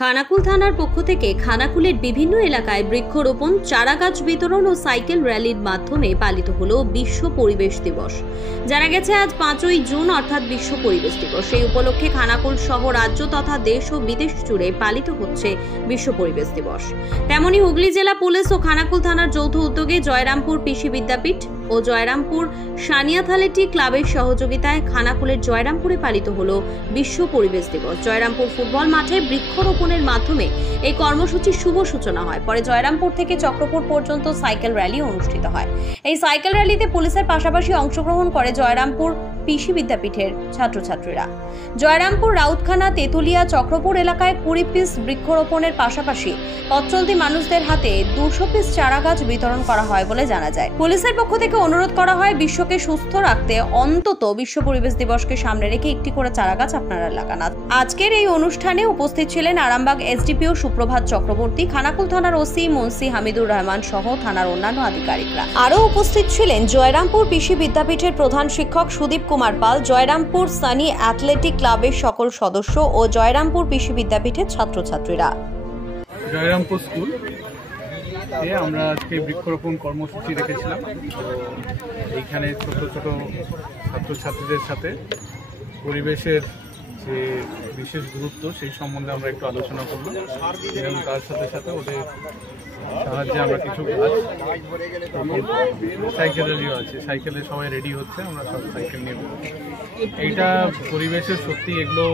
খানাকুল থানার পক্ষ থেকে খানাকুলের বিভিন্ন এলাকায় বৃক্ষরোপণ, চারাগাছ বিতরণ ও সাইকেল র্যালির মাধ্যমে পালিত হলো বিশ্ব পরিবেশ দিবস। জানা গেছে আজ 5ই জুন অর্থাৎ বিশ্ব পরিবেশ দিবস। এই উপলক্ষে খানাকুল সহ রাজ্য তথা দেশ ও বিদেশ জুড়ে পালিত হচ্ছে বিশ্ব পরিবেশ দিবস। তেমনি হুগলি জেলা পুলিশ ও খানাকুল থানার যৌথ উদ্যোগে জয়রামপুর কৃষি বিদ্যাপীঠ ও জয়রামপুর সানিয়াথালেটি ক্লাবের সহযোগিতায় খানাকুলের জয়রামপুরে পালিত হলো বিশ্ব পরিবেশ দিবস। জয়রামপুর ফুটবল মাঠে বৃক্ষরোপণের মাধ্যমে এই কর্মসূচির শুভ সূচনা হয়। পরে জয়রামপুর থেকে চক্রপুর পর্যন্ত সাইকেল র্যালি অনুষ্ঠিত হয়। এই সাইকেল র্যালিতে পুলিশের পাশাপাশি অংশগ্রহণ করে জয়রামপুর কৃষি বিদ্যাপীঠের ছাত্রছাত্রীরা। জয়রামপুর, রাউতখানা, তেতুলিয়া, চক্রপুর এলাকায় 20 পিস বৃক্ষরোপণের পাশাপাশি পথচলতি মানুষদের হাতে 200 পিস চারাগাছ বিতরণ করা হয় বলে জানা যায়। পুলিশের পক্ষ থেকে অনুরোধ করা হয় বিশ্বকে সুস্থ রাখতে অন্তত বিশ্ব পরিবেশ দিবসকে সামনে রেখে একটি করে চারাগাছ আপনারা লাগান। আজকের এই অনুষ্ঠানে উপস্থিত ছিলেন আরামবাগ এসডিপিও সুপ্রভাত চক্রবর্তী, খানাকুল থানার ওসি মুন্সি হামিদুর রহমান সহ থানার অন্যান্য আধিকারিকরা। আরও উপস্থিত ছিলেন জয়রামপুর কৃষি বিদ্যাপীঠের প্রধান শিক্ষক সুদীপ কুমার পাল, জয়রামপুর সানি অ্যাথলেটিক ক্লাবের সকল সদস্য ও জয়রামপুর কৃষি বিদ্যাপীঠের ছাত্রছাত্রীরা। জয়রামপুর স্কুল আমরা আজকে বৃক্ষরোপণ কর্মসূচি রেখেছিলাম। এইখানে ছোট ছোট ছাত্রছাত্রীদের সাথে পরিবেশের যে বিশেষ গুরুত্ব সেই সম্বন্ধে আমরা একটু আলোচনা করলাম এবং তার সাথে সাথে ওদের সাহায্যে আমরা কিছু গাছ, সাইকেলেরও আছে, সাইকেলে সবাই রেডি হচ্ছে, আমরা সব সাইকেল নেব। এইটা পরিবেশের সত্যি এগুলো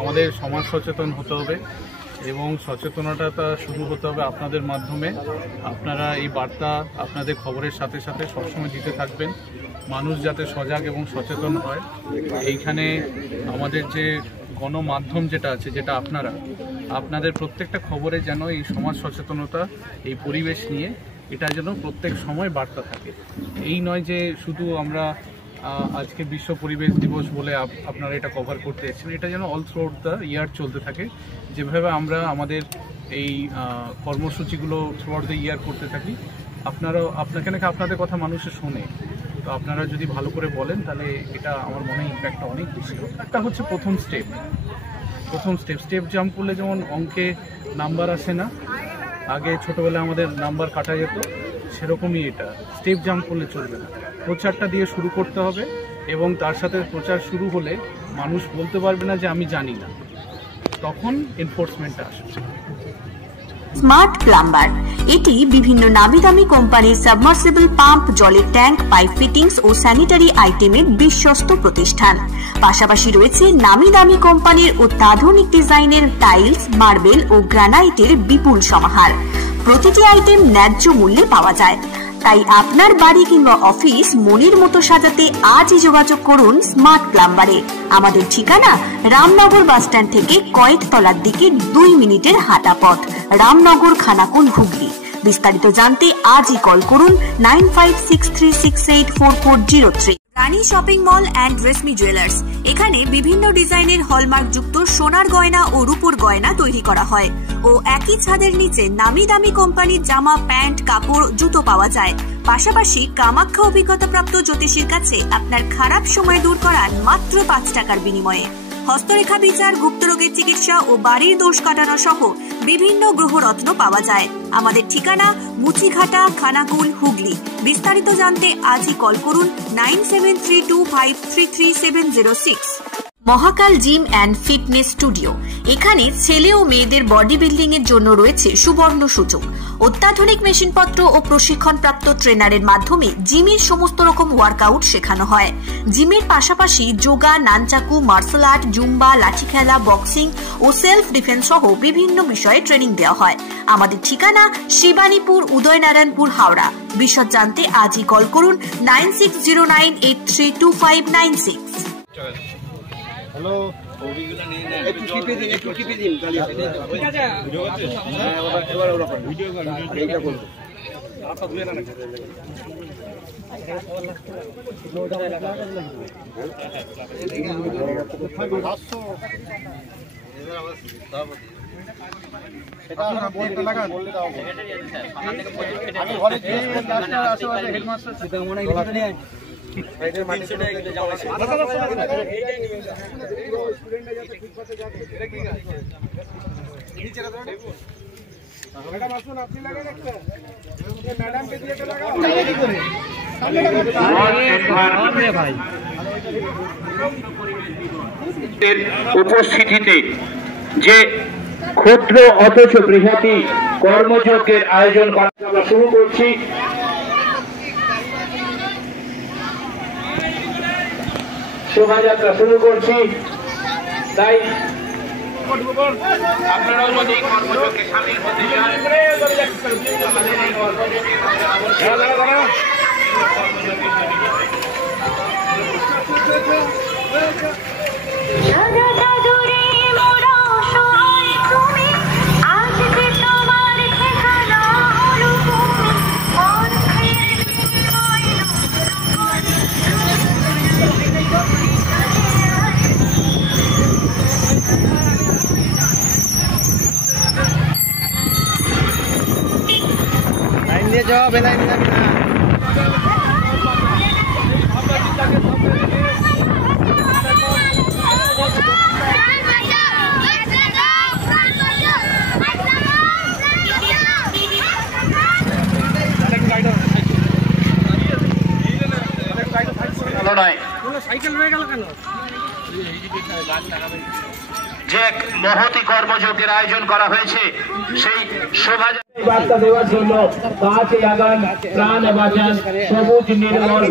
আমাদের সমাজ সচেতন হতে হবে এবং সচেতনতা শুরু হতে হবে আপনাদের মাধ্যমে। আপনারা এই বার্তা আপনাদের খবরের সাথে সাথে সবসময় দিতে থাকবেন, মানুষ যাতে সজাগ এবং সচেতন হয়। এইখানে আমাদের যে গণমাধ্যম যেটা আছে, যেটা আপনাদের প্রত্যেকটা খবরে যেন এই সমাজ সচেতনতা, এই পরিবেশ নিয়ে এটা যেন প্রত্যেক সময় বার্তা থাকে। এই নয় যে শুধু আমরা আজকে বিশ্ব পরিবেশ দিবস বলে আপনারা এটা কভার করতে এসেছেন, এটা যেন অল থ্রুআউট দ্য ইয়ার চলতে থাকে। যেভাবে আমরা আমাদের এই কর্মসূচিগুলো থ্রুআউট দ্য ইয়ার করতে থাকি, আপনাদের কথা মানুষে শোনে, তো আপনারা যদি ভালো করে বলেন তাহলে এটা আমার মনে হয় ইম্প্যাক্টটা অনেক বেশি। একটা হচ্ছে প্রথম স্টেপ জাম্প করলে যেমন অঙ্কে নাম্বার আসে না, আগে ছোটোবেলায় আমাদের নাম্বার কাটা যেত, সেরকমই এটা স্টেপ জাম্প করলে চলবে না। প্রচারটা দিয়ে শুরু করতে হবে এবং তার সাথে প্রচার শুরু হলে মানুষ বলতে পারবে না যে আমি জানি না, তখন এনফোর্সমেন্টটা আসবে। স্মার্ট প্লাম্বার, এটি বিভিন্ন নামিদামি কোম্পানির সাবমার্সিবল পাম্প, জলের ট্যাঙ্ক, পাইপ ফিটিংস ও স্যানিটারি আইটেমের বিশ্বস্ত প্রতিষ্ঠান। পাশাপাশি রয়েছে নামিদামি কোম্পানির অত্যাধুনিক ডিজাইনের টাইলস, মার্বেল ও গ্রানাইটের বিপুল সমাহার। প্রতিটি আইটেম ন্যায্য মূল্যে পাওয়া যায়। তাই আপনার বাড়ি কিংবা অফিস মনের মতো সাজাতে আজই যোগাযোগ করুন স্মার্ট প্লাম্বারে। আমাদের ঠিকানা রামনগর বাসস্ট্যান্ড থেকে কয়েকতলার দিকে 2 মিনিটের হাঁটা পথ, রামনগর, খানাকুল, হুগলি। বিস্তারিত জানতে আজই কল করুন 9563684403। Rani shopping mall and Reshmi jewellers, এখানে বিভিন্ন ডিজাইনের হলমার্ক যুক্ত সোনার গয়না ও রূপোর গয়না তৈরি করা হয় ও একই ছাদের নিচে নামি দামি কোম্পানির জামা, প্যান্ট, কাপড়, জুতো পাওয়া যায়। পাশাপাশি কামাখ্যা অভিজ্ঞতাপ্রাপ্ত জ্যোতিষীর কাছে আপনার খারাপ সময় দূর করান মাত্র 5 টাকার বিনিময়ে। হস্তরেখা বিচার, গুপ্তরোগের চিকিৎসা ও বাড়ির দোষ কাটানো সহ বিভিন্ন গ্রহরত্ন পাওয়া যায়। আমাদের ঠিকানা মুচিঘাটা, খানাকুল, হুগলি। বিস্তারিত জানতে আজই কল করুন 9732533706। মহাকাল জিম অ্যান্ড ফিটনেস স্টুডিও, এখানে ছেলে ও মেয়েদের বডি বিল্ডিং এর জন্য রয়েছে সুবর্ণ সুযোগ। অত্যাধুনিক মেশিনপত্র ও প্রশিক্ষণপ্রাপ্ত ট্রেনারের মাধ্যমে জিমের সমস্ত রকম ওয়ার্কআউট শেখানো হয়। জিমের পাশাপাশি yoga, nunchaku, martial art, zumba, লাঠি খেলা, বক্সিং ও সেলফ ডিফেন্স সহ বিভিন্ন বিষয়ে ট্রেনিং দেওয়া হয়। আমাদের ঠিকানা শিবানীপুর, উদয়নারায়ণপুর, হাওড়া। বিশদ জানতে আজই কল করুন 9609832596। হ্যালো, একটু টিপে দিন, ঠিক আছে? এবার ওরা ভিডিও এইটা করবো। হেডমাস্টার উপস্থিতিতে যে ক্ষুদ্র অথচ বৃহৎ কর্মযজ্ঞের আয়োজন করা আমরা শুরু করছি। শোভাযাত্রা শুরু করছি, তাই আপনারাও যদি কর্মযজ্ঞে সামিল হতে চান আমাদের এই যে মহতি কর্মযজ্ঞের আয়োজন করা হয়েছে সেই শোভাযাত্রা বার্তা দেওয়ার জন্য গাছ লাগান, প্রাণ বাঁচান, সবুজ নির্মল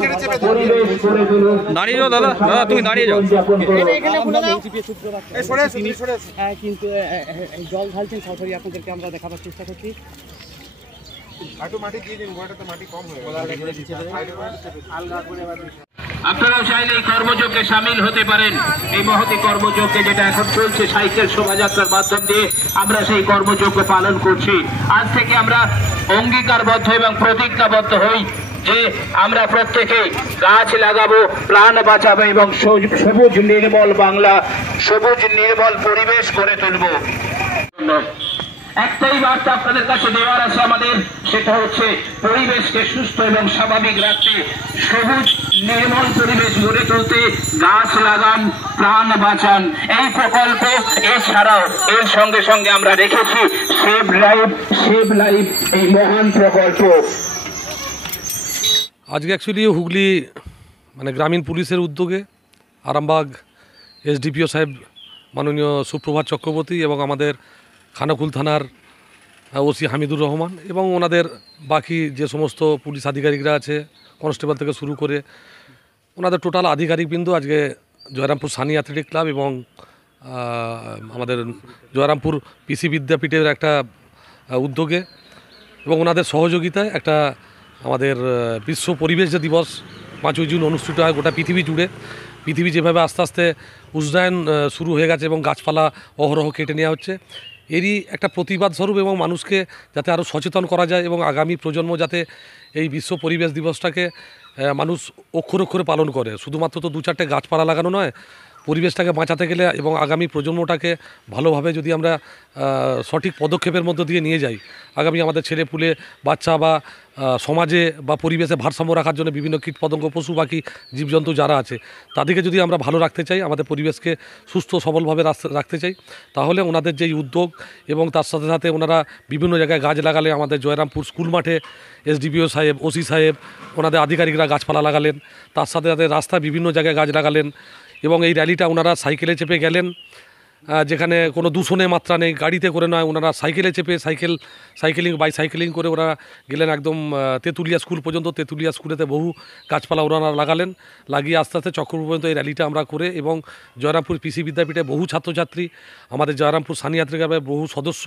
পরিবেশ করে তুলুন। দাঁড়িয়ে যাও দাদা, তুমি দাঁড়িয়ে যাও। হ্যাঁ, কিন্তু জল ঢালছেন সরাসরি আপনাদেরকে আমরা দেখাবার চেষ্টা করছি। আপনারাও চাইলে এই কর্মযজ্ঞে সামিল হতে পারেন। এই মহতি কর্মযজ্ঞে যেটা এখন চলছে সাইকেল শোভাযাত্রার মাধ্যম দিয়ে আমরা সেই কর্মযজ্ঞ পালন করছি। আজ থেকে আমরা অঙ্গীকারবদ্ধ এবং প্রতিজ্ঞাবদ্ধ হই যে আমরা প্রত্যেকে গাছ লাগাবো, প্রাণ বাঁচাবো এবং সবুজ নির্মল বাংলা, সবুজ নির্মল পরিবেশ করে তুলব। একটাই বার্তা আপনাদের কাছে দেওয়ার আছে আমাদের, সেটা হচ্ছে পরিবেশকে সুস্থ এবং স্বাভাবিক রাখতে, সবুজ নির্মল পরিবেশ গড়ে তুলতে গাছ লাগান, প্রাণ বাঁচান। এই প্রকল্প এছাড়াও এর সঙ্গে সঙ্গে আমরা রেখেছি সেভ লাইফ এই মহান প্রকল্প। আজকে অ্যাকচুয়ালি হুগলি গ্রামীণ পুলিশের উদ্যোগে আরামবাগ এসডিপিও সাহেব মাননীয় সুপ্রভাত চক্রবর্তী এবং আমাদের খানাকুল থানার ওসি হামিদুর রহমান এবং ওনাদের বাকি যে সমস্ত পুলিশ আধিকারিকরা আছে, কনস্টেবল থেকে শুরু করে ওনাদের টোটাল আধিকারিকবৃন্দ আজকে জয়রামপুর সানি অ্যাথলেটিক ক্লাব এবং আমাদের জয়রামপুর পিসি বিদ্যাপীঠের একটা উদ্যোগে এবং ওনাদের সহযোগিতায় একটা আমাদের বিশ্ব পরিবেশ দিবস 5ই জুন অনুষ্ঠিত হয় গোটা পৃথিবী জুড়ে। পৃথিবী যেভাবে আস্তে আস্তে উষ্ণায়ন শুরু হয়ে গেছে এবং গাছপালা অহরহ কেটে নেওয়া হচ্ছে, এরই একটা প্রতিবাদ স্বরূপ এবং মানুষকে যাতে আরও সচেতন করা যায় এবং আগামী প্রজন্ম যাতে এই বিশ্ব পরিবেশ দিবসটাকে মানুষ অক্ষরে অক্ষরে পালন করে। শুধুমাত্র তো 2-4টে গাছপালা লাগানো নয়, পরিবেশটাকে বাঁচাতে গেলে এবং আগামী প্রজন্মটাকে ভালোভাবে যদি আমরা সঠিক পদক্ষেপের মধ্য দিয়ে নিয়ে যাই, আগামী আমাদের ছেলে পুলে বাচ্চা বা সমাজে বা পরিবেশে ভারসাম্য রাখার জন্য বিভিন্ন কীটপতঙ্গ, পশু পাখি, জীবজন্তু যারা আছে তাদেরকে যদি আমরা ভালো রাখতে চাই, আমাদের পরিবেশকে সুস্থ সবলভাবে রাখতে চাই, তাহলে ওনাদের যেই উদ্যোগ এবং তার সাথে সাথে ওনারা বিভিন্ন জায়গায় গাছ লাগালে, আমাদের জয়রামপুর স্কুল মাঠে এসডিপিও সাহেব, ওসি সাহেব, ওনাদের আধিকারিকরা গাছপালা লাগালেন, তার সাথে সাথে রাস্তায় বিভিন্ন জায়গায় গাছ লাগালেন এবং এই র্যালিটা ওনারা সাইকেলে চেপে গেলেন, যেখানে কোনো দূষণের মাত্রা নেই, গাড়িতে করে নয়, ওনারা সাইকেলে চেপে বাইসাইকেলিং করে ওরা গেলেন একদম তেঁতুলিয়া স্কুল পর্যন্ত। তেঁতুলিয়া স্কুলেতে বহু গাছপালা ওনারা লাগালেন, লাগিয়ে আস্তে আস্তে চক্রপুর পর্যন্ত এই র্যালিটা আমরা করে এবং জয়রামপুর পিসি বিদ্যাপীঠে বহু ছাত্রছাত্রী, আমাদের জয়রামপুর সানি অ্যাথলেটিক ক্লাবের বহু সদস্য,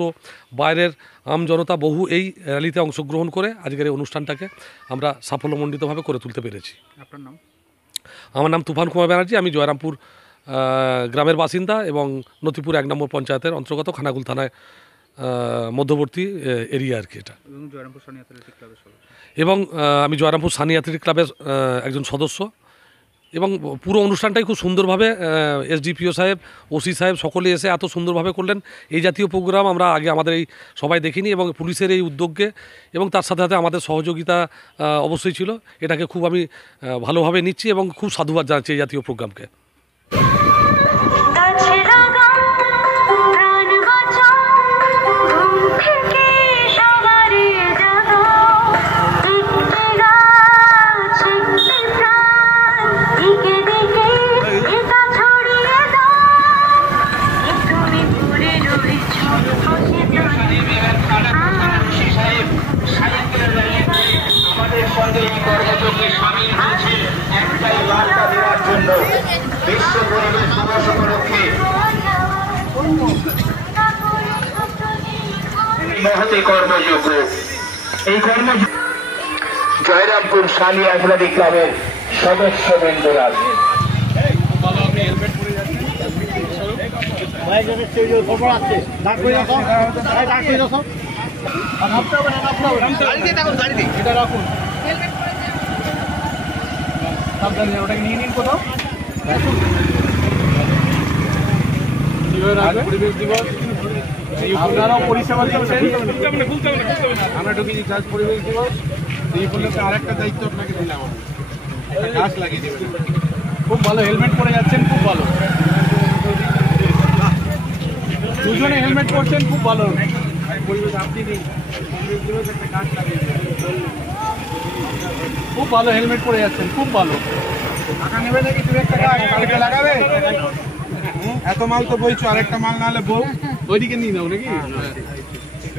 বাইরের আম জনতা বহু এই র্যালিতে অংশগ্রহণ করে আজকের এই অনুষ্ঠানটাকে আমরা সাফল্যমণ্ডিতভাবে করে তুলতে পেরেছি। আপনার নাম? আমার নাম তুফান কুমার ব্যানার্জি, আমি জয়রামপুর গ্রামের বাসিন্দা এবং নথিপুর 1 নম্বর পঞ্চায়েতের অন্তর্গত খানাকুল থানায় মধ্যবর্তী এরিয়া আর কি এটা। এবং আমি জয়রামপুর সানি অ্যাথলেটিক ক্লাবের একজন সদস্য এবং পুরো অনুষ্ঠানটাই খুব সুন্দরভাবে এসডিপিও সাহেব, ওসি সাহেব সকলে এসে এত সুন্দরভাবে করলেন। এই জাতীয় প্রোগ্রাম আমরা আগে আমাদের এই সবাই দেখিনি এবং পুলিশের এই উদ্যোগকে এবং তার সাথে সাথে আমাদের সহযোগিতা অবশ্যই ছিল। এটাকে খুব আমি ভালোভাবে নিচ্ছি এবং খুব সাধুবাদ জানাচ্ছি এই জাতীয় প্রোগ্রামকে। মহতি কর্মযোগ্য। এই জয়রামপুর সানি অ্যাথলেটিক ক্লাবের সদস্যবৃন্দরা পরিবেশ দিবস আপনারাও পরিষেবা দিচ্ছেন, আমরা ঢুকিনি গাছ পরিবেশ দিবস এই উপলক্ষে আরেকটা দায়িত্ব আপনাকে দিলাম, গাছ লাগিয়ে দেবেন। খুব ভালো হেলমেট পরে যাচ্ছেন, খুব ভালো, দুজনে হেলমেট পরছেন, খুব ভালো পরিবেশ। আপনি পরিবেশ দিবস একটা গাছ লাগিয়ে দেবেন, খুব ভালো হেলমেট পরে যাচ্ছেন, খুব ভালো। টাকা নেবে নাকি দু একটা গাড়িতে লাগাবে? এত মাল তো বইছো, আরেকটা মাল না হলে বউ ওইদিকে নিয়ে নাও নাকি?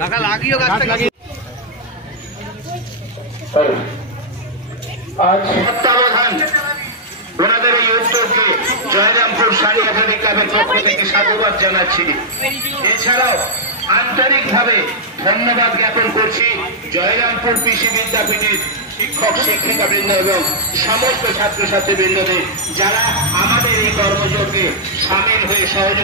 টাকা লাগিও, গাছ লাগিয়ে। আজ তত্ত্বাবধান ওনাদের এই উদ্যোগকে জয়রামপুর সানি অ্যাথলেটিক ক্লাবের পক্ষ থেকে সাধুবাদ জানাচ্ছি। এছাড়াও আন্তরিকভাবে ধন্যবাদ জ্ঞাপন করছি জয়রামপুর কৃষি বিদ্যাপীঠের শিক্ষক শিক্ষিকাবৃন্দ এবং সমস্ত ছাত্রছাত্রীবৃন্দদের, যারা আমাদের এই কর্মযজ্ঞে সামিল হয়ে সহযোগিতা